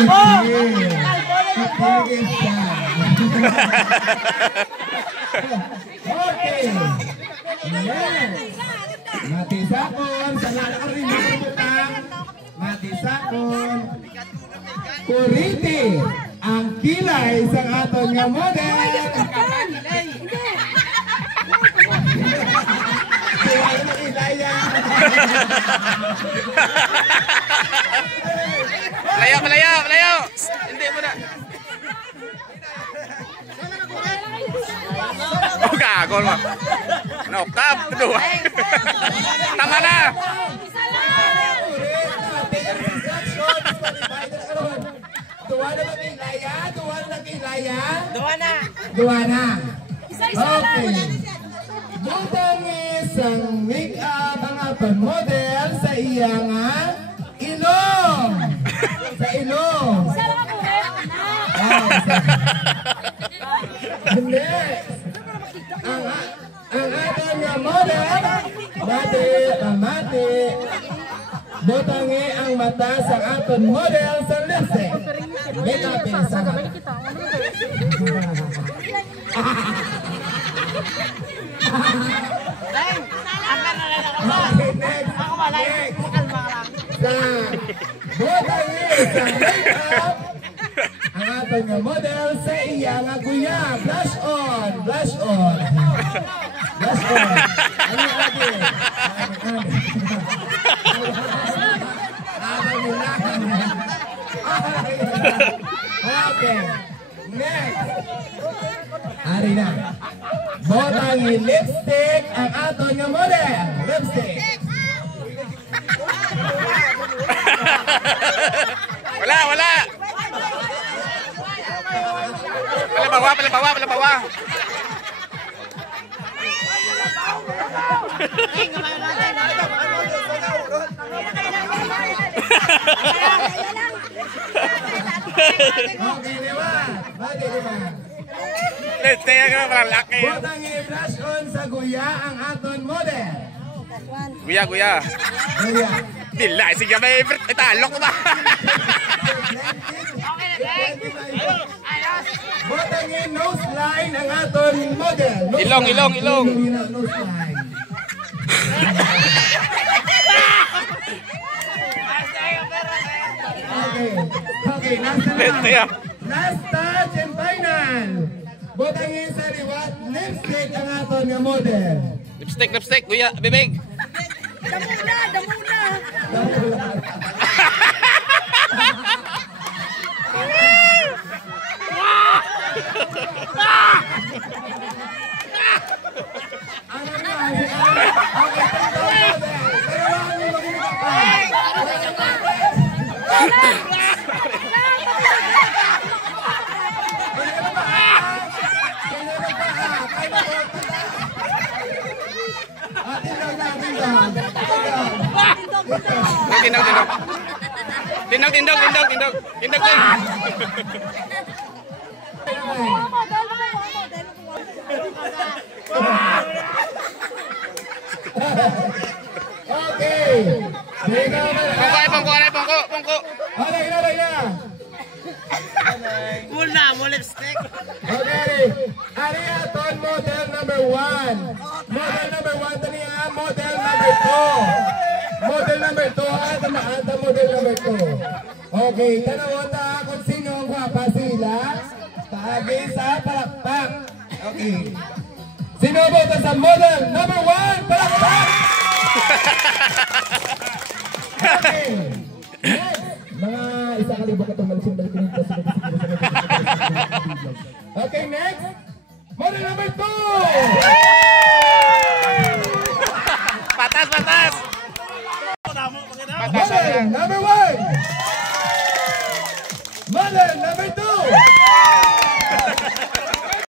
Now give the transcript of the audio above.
Okay. Matisakon sa lalakarin ng butang. Matisakon. Kuriti ang kilay sa aton nga model. Malayo. Hindi mo na. Oh, gago mo. No, tap, dua. Tama na. Dua na. Okay. Butang isang make-up ang aton model sa iyang ilong. Sa ilong. Next. Ang aton nga model, mati. Butangi ang mata sa aton model sa lipstick. Make-up sa ang aton nga model sa iya nga kuya. Blush on. Ano lagi? Okay. Next. Ari na. Botang lipstick ang aton nga model. Lipstick. Wala. Pala bawa. Okay, diba? Let's say ka malaki. Botang i-flash on sa guya ang aton model. Guya. Dila, sige may italok ba? Botang i-nose line ang aton model. Ilong. Nose line. Okay, last touch and final. Botangin sa liwat, lipstick ang aton nga model. Lipstick, guya, bibig. Damuna. Tindog. Okay. Pongko. Alay na. Mo lipstick. Okay. Ari aton model number 1. Model number 1 taniya, model number 2. Model number 2 at model number 2. Okay, tanaw ta kung sino ang gwapa sila. Tabi sa palakpak. Okay. Sino ba sa model number 1? Palakpak! Okay. Next. Mga isa kalibok itong malising-balikin. Okay, next. Model number 2! Patas. Model number 1!